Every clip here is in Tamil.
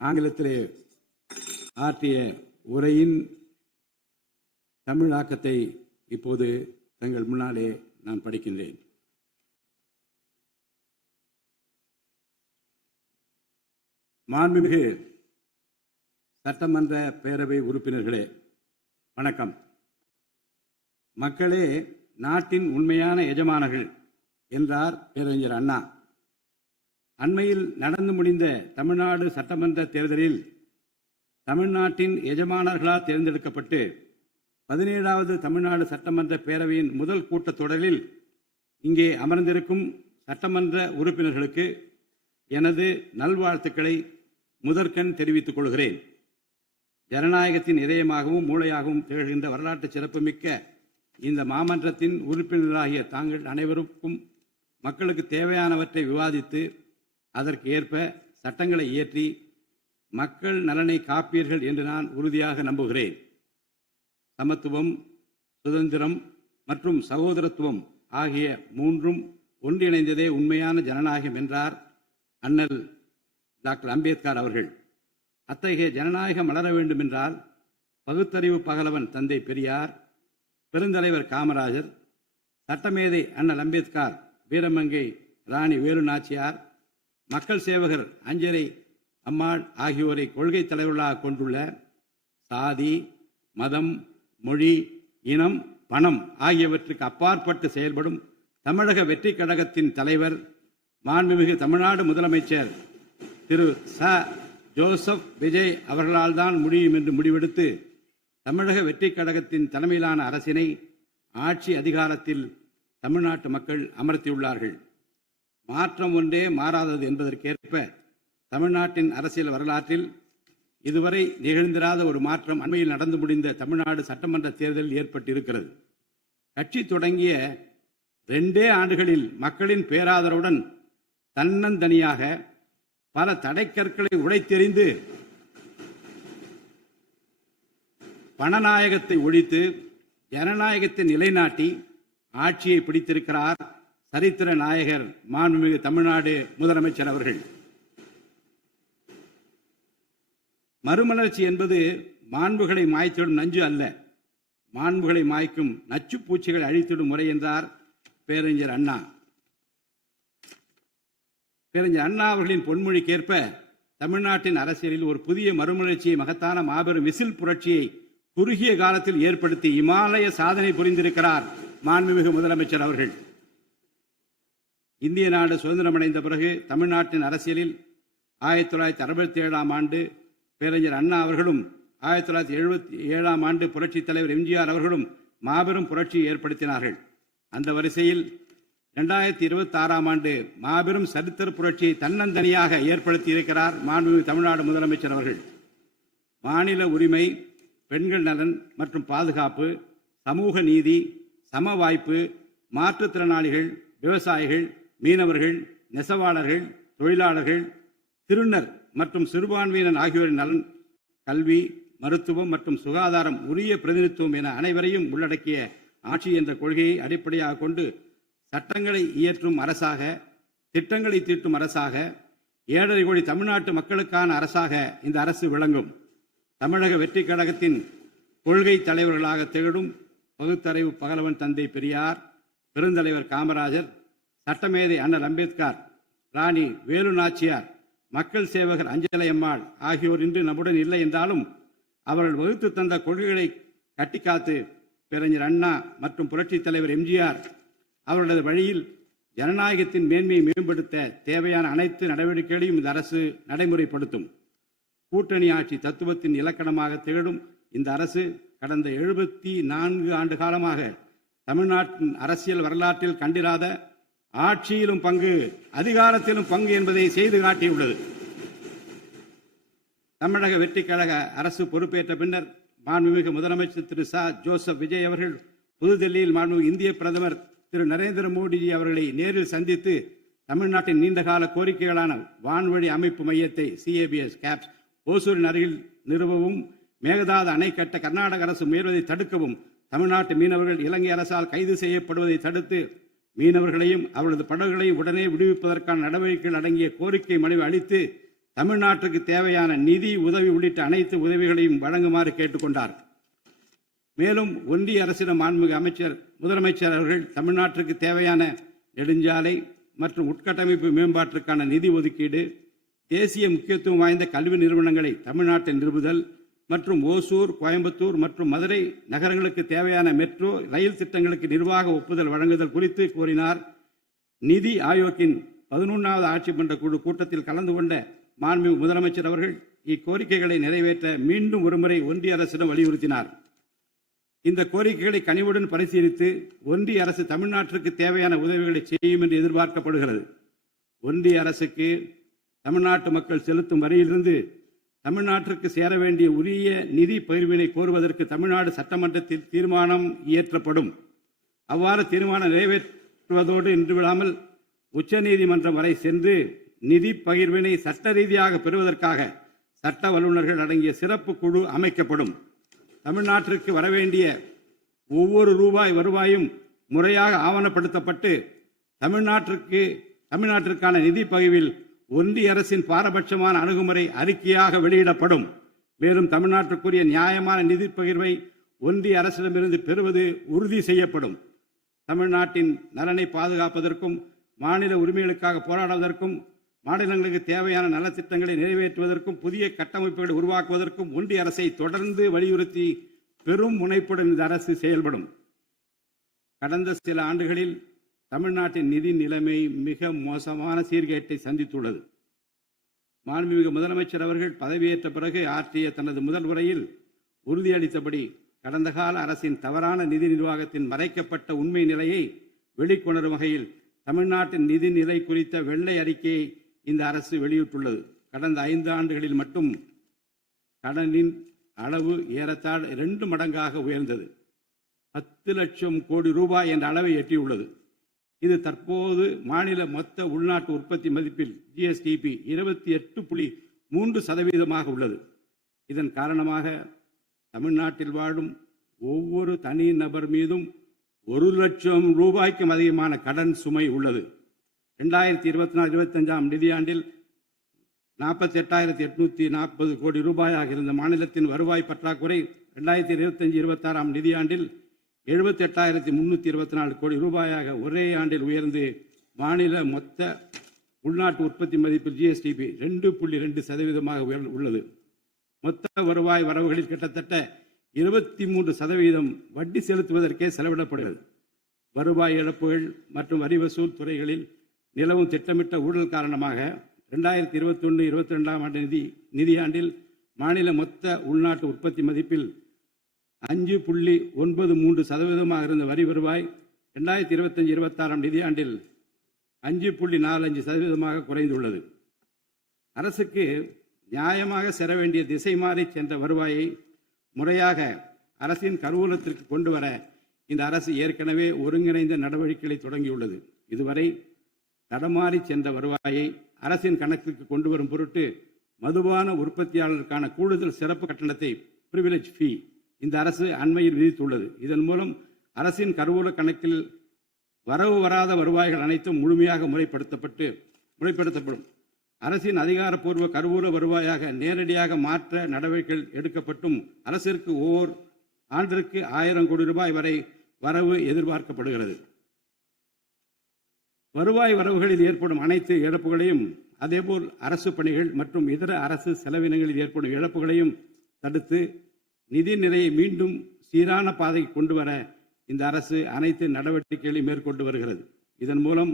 ஆங்கிலத்திலே ஆற்றிய உரையின் தமிழாக்கத்தை இப்போது தங்கள் முன்னாலே நான் படிக்கின்றேன். மாண்புமிகு சட்டமன்ற பேரவை உறுப்பினர்களே, வணக்கம். மக்களே நாட்டின் உண்மையான எஜமானர்கள் என்றார் பேரறிஞர் அண்ணா. அண்மையில் நடந்து முடிந்த தமிழ்நாடு சட்டமன்ற தேர்தலில் தமிழ்நாட்டின் எஜமானர்களால் தேர்ந்தெடுக்கப்பட்டு 17வது தமிழ்நாடு சட்டமன்ற பேரவையின் முதல் கூட்டத்தொடரில் இங்கே அமர்ந்திருக்கும் சட்டமன்ற உறுப்பினர்களுக்கு எனது நல்வாழ்த்துக்களை முதற்கண் தெரிவித்துக் கொள்கிறேன். ஜனநாயகத்தின் இதயமாகவும் மூளையாகவும் திகழ்கின்ற வரலாற்று சிறப்புமிக்க இந்த மாமன்றத்தின் உறுப்பினர்களாகிய தாங்கள் அனைவருக்கும் மக்களுக்கு தேவையானவற்றை விவாதித்து அதற்கு ஏற்ப சட்டங்களை இயற்றி மக்கள் நலனை காப்பீர்கள் என்று நான் உறுதியாக நம்புகிறேன். சமத்துவம், சுதந்திரம் மற்றும் சகோதரத்துவம் ஆகிய மூன்றும் ஒன்றிணைந்ததே உண்மையான ஜனநாயகம் என்றார் அண்ணல் டாக்டர் அம்பேத்கர் அவர்கள். அத்தகைய ஜனநாயகம் மலர வேண்டும் என்றால் பகுத்தறிவு பகலவன் தந்தை பெரியார், பெருந்தலைவர் காமராஜர், சட்டமேதை அண்ணல் அம்பேத்கர், வீரமங்கை ராணி வேலு நாச்சியார், மக்கள் சேவகர் அஞ்சரை அம்மாள் ஆகியோரை கொள்கை தலைவர்களாக கொண்டுள்ள சாதி, மதம், மொழி, இனம், பணம் ஆகியவற்றுக்கு அப்பாற்பட்டு செயல்படும் தமிழக வெற்றி கழகத்தின் தலைவர் மாண்புமிகு தமிழ்நாடு முதலமைச்சர் திரு ச. ஜோசப் விஜய் அவர்களால் தான் முடியும் என்று முடிவெடுத்து தமிழக வெற்றி கழகத்தின் தலைமையிலான அரசினை ஆட்சி அதிகாரத்தில் தமிழ்நாட்டு மக்கள் அமர்த்தியுள்ளார்கள். மாற்றம் ஒன்றே மாறாதது என்பதற்கேற்ப தமிழ்நாட்டின் அரசியல் வரலாற்றில் இதுவரை நிகழ்ந்திராத ஒரு மாற்றம் அண்மையில் நடந்து முடிந்த தமிழ்நாடு சட்டமன்ற தேர்தலில் ஏற்பட்டிருக்கிறது. கட்சி தொடங்கிய 2 ஆண்டுகளில் மக்களின் பேராதரவுடன் தன்னந்தனியாக பல தடைக்கற்களை உடைத்தெறிந்து பணநாயகத்தை ஒழித்து ஜனநாயகத்தை நிலைநாட்டி ஆட்சியை பிடித்திருக்கிறார் சரித்திர நாயகர் மாண்புமிகு தமிழ்நாடு முதலமைச்சர் அவர்கள். மறுமலர்ச்சி என்பது மாண்புகளை மாய்த்திடும் நஞ்சு அல்ல, மாண்புகளை மாய்க்கும் நச்சு பூச்சிகள் அழித்திடும் முறை என்றார் பேரறிஞர் அண்ணா. பேரறிஞர் அண்ணா அவர்களின் பொன்மொழிக்கேற்ப தமிழ்நாட்டின் அரசியலில் ஒரு புதிய மறுமலர்ச்சியை, மகத்தான மாபெரும் விசில் புரட்சியை குறுகிய காலத்தில் ஏற்படுத்தி இமாலய சாதனை புரிந்திருக்கிறார் மாண்புமிகு முதலமைச்சர் அவர்கள். இந்திய நாடு சுதந்திரமடைந்த பிறகு தமிழ்நாட்டின் அரசியலில் 1967ஆம் ஆண்டு பேரறிஞர் அண்ணா அவர்களும் 1977ஆம் ஆண்டு புரட்சித் தலைவர் எம்ஜிஆர் அவர்களும் மாபெரும் புரட்சியை ஏற்படுத்தினார்கள். அந்த வரிசையில் 2026ஆம் ஆண்டு மாபெரும் சரித்திர புரட்சியை தன்னந்தனியாக ஏற்படுத்தி இருக்கிறார் மாண்புமிகு தமிழ்நாடு முதலமைச்சர் அவர்கள். மாநில உரிமை, பெண்கள் நலன் மற்றும் பாதுகாப்பு, சமூக நீதி, சம வாய்ப்பு, மாற்றுத்திறனாளிகள், விவசாயிகள், மீனவர்கள், நெசவாளர்கள், தொழிலாளர்கள், திருநர் மற்றும் சிறுபான்மையினர் ஆகியோரின் நலன், கல்வி, மருத்துவம் மற்றும் சுகாதாரம், உரிய பிரதிநிதித்துவம் என அனைவரையும் உள்ளடக்கிய ஆட்சி என்ற கொள்கையை அடிப்படையாக கொண்டு சட்டங்களை இயற்றும் அரசாக, திட்டங்களை தீட்டும் அரசாக, 7.5 கோடி தமிழ்நாட்டு மக்களுக்கான அரசாக இந்த அரசு விளங்கும். தமிழக வெற்றி கழகத்தின் கொள்கை தலைவர்களாக திகழும் பகுத்தறிவு பகலவன் தந்தை பெரியார், பெருந்தலைவர் காமராஜர், சட்டமேதை அண்ணல் அம்பேத்கர், ராணி வேலு நாச்சியார், மக்கள் சேவகர் அஞ்சலை அம்மாள் ஆகியோர் இன்று நம்முடன் இல்லை என்றாலும் அவர்கள் வகுத்து தந்த கொள்கைகளை கட்டிக்காத்து பேரறிஞர் அண்ணா மற்றும் புரட்சித் தலைவர் எம்ஜிஆர் அவர்களது வழியில் ஜனநாயகத்தின் மேன்மையை மேம்படுத்த தேவையான அனைத்து நடவடிக்கைகளையும் இந்த அரசு நடைமுறைப்படுத்தும். கூட்டணி ஆட்சி தத்துவத்தின் இலக்கணமாக திகழும் இந்த அரசு கடந்த 74 ஆண்டு காலமாக தமிழ்நாட்டின் அரசியல் வரலாற்றில் கண்டிராத ஆட்சியிலும் பங்கு, அதிகாரத்திலும் பங்கு என்பதை செய்து காட்டியுள்ளது. தமிழக வெற்றி கழக அரசு பொறுப்பேற்ற பின்னர் மாண்புமிகு முதலமைச்சர் திரு ச. ஜோசப் விஜய் அவர்கள் புதுதில்லியில் மாண்புமிகு இந்திய பிரதமர் திரு நரேந்திர மோடிஜி அவர்களை நேரில் சந்தித்து தமிழ்நாட்டின் நீண்டகால கோரிக்கைகளான வான்வழி அமைப்பு மையத்தை CABS கேப்ஸ் ஓசூரின் அருகில் நிறுவவும், மேகதாது அணை கட்ட கர்நாடக அரசு முயல்வதை தடுக்கவும், தமிழ்நாட்டு மீனவர்கள் இலங்கை அரசால் கைது செய்யப்படுவதை தடுத்து மீனவர்களையும் அவரது படகுகளையும் உடனே விடுவிப்பதற்கான நடவடிக்கைகள் அடங்கிய கோரிக்கை மனுவை அளித்து தமிழ்நாட்டுக்கு தேவையான நிதி உதவி உள்ளிட்ட அனைத்து உதவிகளையும் வழங்குமாறு கேட்டுக்கொண்டார். மேலும் ஒன்றிய அரசிடம் மாண்புமிகு முதலமைச்சர் அவர்கள் தமிழ்நாட்டிற்கு தேவையான நெடுஞ்சாலை மற்றும் உட்கட்டமைப்பு மேம்பாட்டிற்கான நிதி ஒதுக்கீடு, தேசிய முக்கியத்துவம் வாய்ந்த கல்வி நிறுவனங்களை தமிழ்நாட்டில் நிறுவுதல் மற்றும் ஓசூர், கோயம்புத்தூர் மற்றும் மதுரை நகரங்களுக்கு தேவையான மெட்ரோ ரயில் திட்டங்களுக்கு நிர்வாக ஒப்புதல் வழங்குதல் குறித்து கூறினார். நிதி ஆயோக்கின் 11வது ஆட்சி மன்ற குழு கூட்டத்தில் கலந்து கொண்ட மாண்புமிகு முதலமைச்சர் அவர்கள் இக்கோரிக்கைகளை நிறைவேற்ற மீண்டும் ஒருமுறை ஒன்றிய அரசிடம் வலியுறுத்தினார். இந்த கோரிக்கைகளை கனிவுடன் பரிசீலித்து ஒன்றிய அரசு தமிழ்நாட்டிற்கு தேவையான உதவிகளை செய்யும் என்று எதிர்பார்க்கப்படுகிறது. ஒன்றிய அரசுக்கு தமிழ்நாட்டு மக்கள் செலுத்தும் வரியிலிருந்து தமிழ்நாட்டிற்கு சேர வேண்டிய உரிய நிதி பகிர்வினை கோருவதற்கு தமிழ்நாடு சட்டமன்றத்தில் தீர்மானம் இயற்றப்படும். அவ்வாறு தீர்மானம் நிறைவேற்றுவதோடு நின்று விடாமல் உச்சநீதிமன்றம் வரை சென்று நிதி பகிர்வினை சட்ட ரீதியாக பெறுவதற்காக சட்ட வல்லுநர்கள் அடங்கிய சிறப்பு குழு அமைக்கப்படும். தமிழ்நாட்டிற்கு வரவேண்டிய ஒவ்வொரு ரூபாய் வருவாயும் முறையாக ஆவணப்படுத்தப்பட்டு தமிழ்நாட்டிற்கான நிதி பகிர்வில் ஒன்றிய அரசின் பாரபட்சமான அணுகுமுறை அறிக்கையாக வெளியிடப்படும். மேலும் தமிழ்நாட்டுக்குரிய நியாயமான நிதி பகிர்வை ஒன்றிய அரசிடமிருந்து பெறுவது உறுதி செய்யப்படும். தமிழ்நாட்டின் நலனை பாதுகாப்பதற்கும் மாநில உரிமைகளுக்காக போராடுவதற்கும் மாநிலங்களுக்கு தேவையான நலத்திட்டங்களை நிறைவேற்றுவதற்கும் புதிய கட்டமைப்புகளை உருவாக்குவதற்கும் ஒன்றிய அரசை தொடர்ந்து வலியுறுத்தி பெரும் முனைப்புடன் இந்த அரசு செயல்படும். கடந்த சில ஆண்டுகளில் தமிழ்நாட்டின் நிதி நிலைமை மிக மோசமான சீர்கேட்டை சந்தித்துள்ளது. மாண்புமிகு முதலமைச்சர் அவர்கள் பதவியேற்ற பிறகு ஆற்றிய தனது முதல் உரையில் உறுதியளித்தபடி கடந்த கால அரசின் தவறான நிதி நிர்வாகத்தின் மறைக்கப்பட்ட உண்மை நிலையை வெளிக்கொணரும் வகையில் தமிழ்நாட்டின் நிதி நிலை குறித்த வெள்ளை அறிக்கையை இந்த அரசு வெளியிட்டுள்ளது. கடந்த 5 ஆண்டுகளில் மட்டும் கடனின் அளவு ஏறத்தாழ 2 மடங்காக உயர்ந்தது. 10 லட்சம் கோடி ரூபாய் என்ற அளவை எட்டியுள்ளது. இது தற்போது மாநில மொத்த உள்நாட்டு உற்பத்தி மதிப்பில் ஜிஎஸ்டிபி 28.3% உள்ளது. இதன் காரணமாக தமிழ்நாட்டில் வாழும் ஒவ்வொரு தனி நபர் மீதும் 1 லட்சம் ரூபாய்க்கும் அதிகமான கடன் சுமை உள்ளது. 2024-25 நிதியாண்டில் 48,840 கோடி ரூபாயாக இருந்த மாநிலத்தின் வருவாய் பற்றாக்குறை 2025-26 நிதியாண்டில் 78,324 கோடி ரூபாயாக ஒரே ஆண்டில் உயர்ந்து மாநில மொத்த உள்நாட்டு உற்பத்தி மதிப்பில் ஜிஎஸ்டிபி 2.2% உள்ளது. மொத்த வருவாய் வரவுகளில் கிட்டத்தட்ட 23% வட்டி செலுத்துவதற்கே செலவிடப்படுகிறது. வருவாய் இழப்புகள் மற்றும் வரி வசூல் துறைகளில் நிலவும் திட்டமிட்ட ஊழல் காரணமாக 2021-22 நிதியாண்டில் மாநில மொத்த உள்நாட்டு உற்பத்தி மதிப்பில் 5.93% இருந்த வரி வருவாய் 2025-26 நிதியாண்டில் 5.45% குறைந்துள்ளது. அரசுக்கு நியாயமாக செல்ல வேண்டிய திசை மாறி சென்ற வருவாயை முறையாக அரசின் கருவூலத்திற்கு கொண்டு வர இந்த அரசு ஏற்கனவே ஒருங்கிணைந்த நடவடிக்கைகளை தொடங்கியுள்ளது. இதுவரை தடமாறி சென்ற வருவாயை அரசின் கணக்கிற்கு கொண்டு வரும் பொருட்டு மதுபான உற்பத்தியாளருக்கான கூடுதல் சிறப்பு கட்டணத்தை பிரிவிலேஜ் ஃபீ இந்த அரசு அண்மையில் விதித்துள்ளது. இதன் மூலம் அரசின் கருவூல கணக்கில் வரவு வராத வருவாய்கள் அனைத்தும் முழுமையாக முறைப்படுத்தப்படும். அரசின் அதிகாரப்பூர்வ கருவூல வருவாயாக நேரடியாக மாற்ற நடவடிக்கைகள் எடுக்கப்பட்டும் அரசிற்கு ஓர் ஆண்டிற்கு 1000 கோடி ரூபாய் வரை வரவு எதிர்பார்க்கப்படுகிறது. வருவாய் வரவுகளில் ஏற்படும் அனைத்து இழப்புகளையும் அதேபோல் அரசு பணிகள் மற்றும் இதர அரசு செலவினங்களில் ஏற்படும் இழப்புகளையும் தடுத்து நிதி நிலையை மீண்டும் சீரான பாதைக்கு கொண்டு வர இந்த அரசு அனைத்து நடவடிக்கைகளையும் மேற்கொண்டு வருகிறது. இதன் மூலம்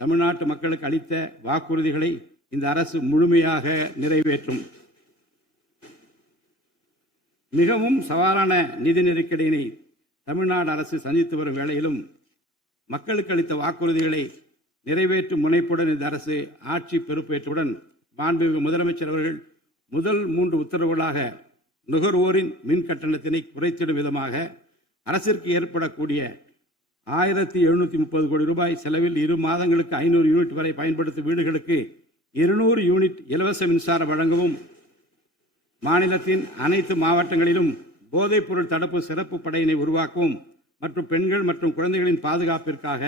தமிழ்நாட்டு மக்களுக்கு அளித்த வாக்குறுதிகளை இந்த அரசு முழுமையாக நிறைவேற்றும். மிகவும் சவாலான நிதி நெருக்கடியினை தமிழ்நாடு அரசு சந்தித்து வரும் வேளையிலும் மக்களுக்கு அளித்த வாக்குறுதிகளை நிறைவேற்றும் முனைப்புடன் இந்த அரசு ஆட்சி பொறுப்பேற்றவுடன் மாண்புமிகு முதலமைச்சர் அவர்கள் முதல் 3 உத்தரவுகளாக நுகர்வோரின் மின் கட்டணத்தினை குறைத்திடும் விதமாக அரசிற்கு ஏற்படக்கூடிய 1730 கோடி ரூபாய் செலவில் 2 மாதங்களுக்கு 500 யூனிட் வரை பயன்படுத்தும் வீடுகளுக்கு 200 யூனிட் இலவச மின்சாரம் வழங்கவும், மாநிலத்தின் அனைத்து மாவட்டங்களிலும் போதைப் பொருள் தடுப்பு சிறப்பு படையினை உருவாக்கவும் மற்றும் பெண்கள் மற்றும் குழந்தைகளின் பாதுகாப்பிற்காக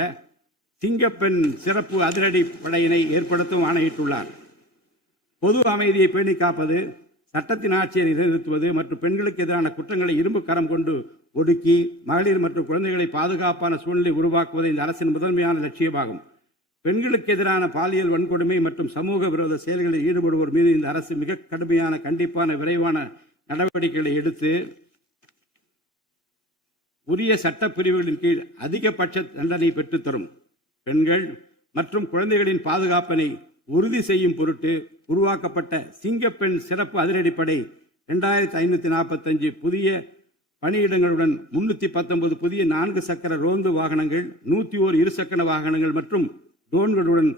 சிங்கப்பெண் சிறப்பு அதிரடி படையினை ஏற்படுத்தவும் ஆணையிட்டுள்ளார். பொது அமைதியை பேணி காப்பது, சட்டத்தின் ஆட்சியை நிலைநிறுத்துவது மற்றும் பெண்களுக்கு எதிரான குற்றங்களை இரும்பு கரம் கொண்டு ஒடுக்கி மகளிர் மற்றும் குழந்தைகளை பாதுகாப்பான சூழ்நிலை உருவாக்குவது இந்த அரசின் முதன்மையான லட்சியமாகும். பெண்களுக்கு எதிரான பாலியல் வன்கொடுமை மற்றும் சமூக விரோத செயல்களில் ஈடுபடுவோர் மீது இந்த அரசு மிக கடுமையான, கண்டிப்பான, விரைவான நடவடிக்கைகளை எடுத்து உரிய சட்ட பிரிவுகளின் கீழ் அதிகபட்ச தண்டனை பெற்றுத்தரும். பெண்கள் மற்றும் குழந்தைகளின் பாதுகாப்பினை உறுதி செய்யும் பொருட்டு உருவாக்கப்பட்ட சிங்கப்பெண் சிறப்பு அதிரடிப்படை 2545 புதிய பணியிடங்களுடன் 319 புதிய 4 சக்கர ரோந்து வாகனங்கள், 101 இருசக்கர வாகனங்கள் மற்றும் ட்ரோன்களுடன்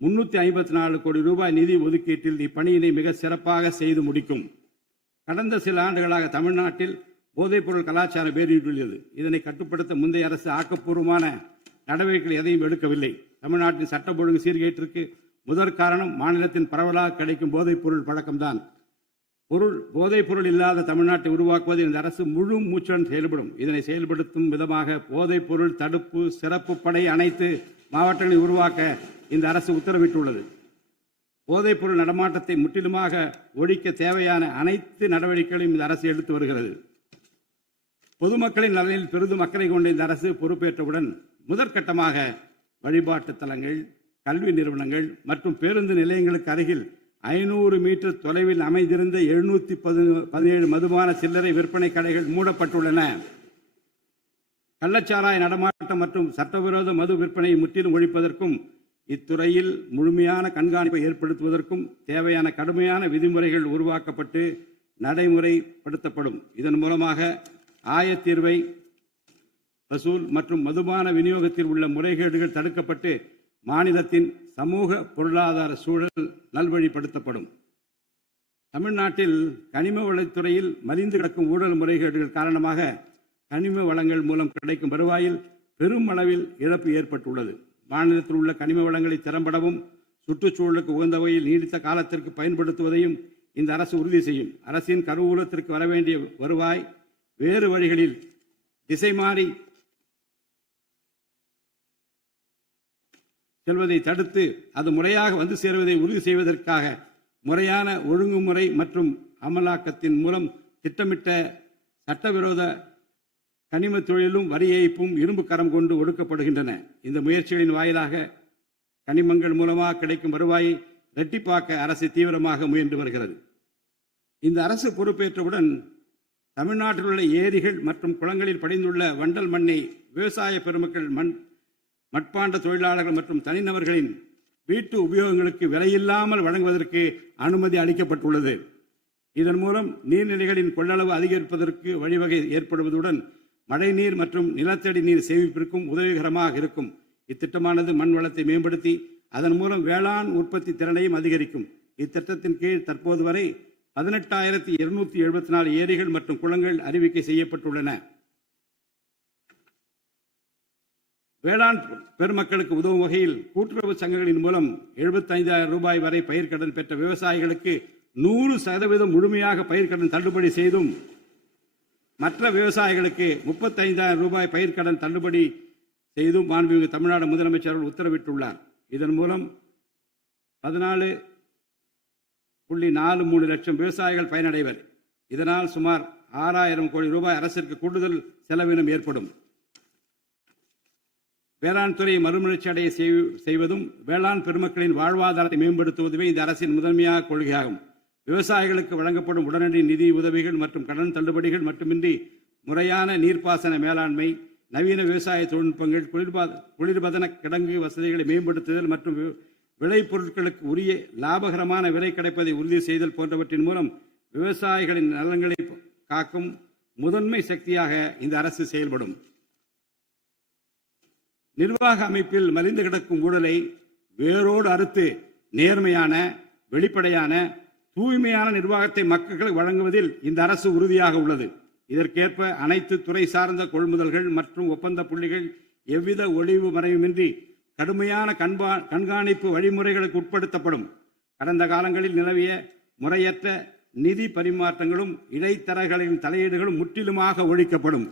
354 கோடி ரூபாய் நிதி ஒதுக்கீட்டில் இப்பணியினை மிக சிறப்பாக செய்து முடிக்கும். கடந்த சில ஆண்டுகளாக தமிழ்நாட்டில் போதைப்பொருள் கலாச்சாரம் வேரூன்றியுள்ளது. இதனை கட்டுப்படுத்த முந்தைய அரசு ஆக்கப்பூர்வமான நடவடிக்கைகள் எதையும் எடுக்கவில்லை. தமிழ்நாட்டின் சட்டம் ஒழுங்கு சீர்கேட்டிற்கு முதற் காரணம் மாநிலத்தின் பரவலாக கிடைக்கும் போதைப்பொருள் பழக்கம்தான். போதைப்பொருள் இல்லாத தமிழ்நாட்டை உருவாக்குவது இந்த அரசு முழு மூச்சுடன் செயல்படும். இதனை செயல்படுத்தும் விதமாக போதைப்பொருள் தடுப்பு சிறப்பு படை அனைத்து மாவட்டங்களில் உருவாக்க இந்த அரசு உத்தரவிட்டுள்ளது. போதைப்பொருள் நடமாட்டத்தை முற்றிலுமாக ஒழிக்க தேவையான அனைத்து நடவடிக்கைகளையும் இந்த அரசு எடுத்து வருகிறது. பொதுமக்களின் நலனில் பெரிதும் அக்கறை கொண்ட இந்த அரசு பொறுப்பேற்றவுடன் முதற்கட்டமாக வழிபாட்டு தலங்கள், கல்வி நிறுவனங்கள் மற்றும் பேருந்து நிலையங்களுக்கு அருகில் 500 மீட்டர் தொலைவில் அமைந்திருந்த 717 மதுபான சில்லறை விற்பனை கடைகள் மூடப்பட்டுள்ளன. கள்ளச்சாராய நடமாட்டம் மற்றும் சட்டவிரோத மது விற்பனையை முற்றிலும் ஒழிப்பதற்கும் இத்துறையில் முழுமையான கண்காணிப்பை ஏற்படுத்துவதற்கும் தேவையான கடுமையான விதிமுறைகள் உருவாக்கப்பட்டு நடைமுறைப்படுத்தப்படும். இதன் மூலமாக ஆயத்தீர்வை, வசூல் மற்றும் மதுபான விநியோகத்தில் உள்ள முறைகேடுகள் தடுக்கப்பட்டு மாநிலத்தின் சமூக பொருளாதார சூழல் நல்வழிப்படுத்தப்படும். தமிழ்நாட்டில் கனிம வளத்துறையில் மலிந்து கிடக்கும் ஊழல் முறைகேடுகள் காரணமாக கனிம வளங்கள் மூலம் கிடைக்கும் வருவாயில் பெரும் அளவில் இழப்பு ஏற்பட்டுள்ளது. மாநிலத்தில் உள்ள கனிம வளங்களை திறம்படவும் சுற்றுச்சூழலுக்கு உகந்த வகையில் நீடித்த காலத்திற்கு பயன்படுத்துவதையும் இந்த அரசு உறுதி செய்யும். அரசின் கருவூலத்திற்கு வரவேண்டிய வருவாய் வேறு வழிகளில் திசை மாறி செல்வதை தடுத்து அது முறையாக வந்து சேருவதை உறுதி செய்வதற்காக முறையான ஒழுங்குமுறை மற்றும் அமலாக்கத்தின் மூலம் திட்டமிட்ட சட்டவிரோத கனிம தொழிலும் வரி ஏய்ப்பும் இரும்பு கரம் கொண்டு ஒடுக்கப்படுகின்றன. இந்த முயற்சிகளின் வாயிலாக கனிமங்கள் மூலமாக கிடைக்கும் வருவாயை இரட்டிப்பாக்க அரசு தீவிரமாக முயன்று வருகிறது. இந்த அரசு பொறுப்பேற்றவுடன் தமிழ்நாட்டில் உள்ள ஏரிகள் மற்றும் குளங்களில் படிந்துள்ள வண்டல் மண்ணை விவசாய பெருமக்கள், மட்பாண்ட தொழிலாளர்கள் மற்றும் தனிநபர்களின் வீட்டு உபயோகங்களுக்கு விலையில்லாமல் வழங்குவதற்கு அனுமதி அளிக்கப்பட்டுள்ளது. இதன் மூலம் நீர்நிலைகளின் கொள்ளளவு அதிகரிப்பதற்கு வழிவகை ஏற்படுவதுடன் மழைநீர் மற்றும் நிலத்தடி நீர் சேமிப்பிற்கும் உதவிகரமாக இருக்கும். இத்திட்டமானது மண் வளத்தை மேம்படுத்தி அதன் மூலம் வேளாண் உற்பத்தி திறனையும் அதிகரிக்கும். இத்திட்டத்தின் கீழ் தற்போது வரை 18,274 ஏரிகள் மற்றும் குளங்கள் அறிவிக்கை செய்யப்பட்டுள்ளன. வேளாண் பெருமக்களுக்கு உதவும் வகையில் கூட்டுறவு சங்கங்களின் மூலம் 75,000 ரூபாய் வரை பயிர்க்கடன் பெற்ற விவசாயிகளுக்கு 100% முழுமையாக பயிர்க்கடன் தள்ளுபடி செய்தும், மற்ற விவசாயிகளுக்கு 35,000 ரூபாய் பயிர்க்கடன் தள்ளுபடி செய்தும் மாண்புமிகு தமிழ்நாடு முதலமைச்சர் அவர்கள் உத்தரவிட்டுள்ளார். இதன் மூலம் 14.43 லட்சம் விவசாயிகள் பயனடைவர். இதனால் சுமார் 6,000 கோடி ரூபாய் அரசிற்கு கூடுதல் செலவினம் ஏற்படும். வேளாண் துறையை மறுமலர்ச்சி அடைய செய்வதும் வேளாண் பெருமக்களின் வாழ்வாதாரத்தை மேம்படுத்துவதுமே இந்த அரசின் முதன்மையாக கொள்கையாகும். விவசாயிகளுக்கு வழங்கப்படும் உடனடி நிதி உதவிகள் மற்றும் கடன் தள்ளுபடிகள் மட்டுமின்றி முறையான நீர்ப்பாசன மேலாண்மை, நவீன விவசாய தொழில்நுட்பங்கள், குளிர்பதன கிடங்கு வசதிகளை மேம்படுத்துதல் மற்றும் விளைபொருட்களுக்கு உரிய லாபகரமான விலை கிடைப்பதை உறுதி செய்தல் போன்றவற்றின் மூலம் விவசாயிகளின் நலன்களை காக்கும் முதன்மை சக்தியாக இந்த அரசு செயல்படும். நிர்வாக அமைப்பில் மலிந்து கிடக்கும் ஊழலை வேரோடு அறுத்து நேர்மையான, வெளிப்படையான, தூய்மையான நிர்வாகத்தை மக்களுக்கு வழங்குவதில் இந்த அரசு உறுதியாக உள்ளது. இதற்கேற்ப அனைத்து துறை சார்ந்த கொள்முதல்கள் மற்றும் ஒப்பந்த புள்ளிகள் எவ்வித ஒளிவு மறைவுமின்றி கடுமையான கண்காணிப்பு வழிமுறைகளுக்கு உட்படுத்தப்படும். கடந்த காலங்களில் நிலவிய முறையற்ற நிதி பரிமாற்றங்களும் இடைத்தரகர்களின் தலையீடுகளும் முற்றிலுமாக ஒழிக்கப்படும்.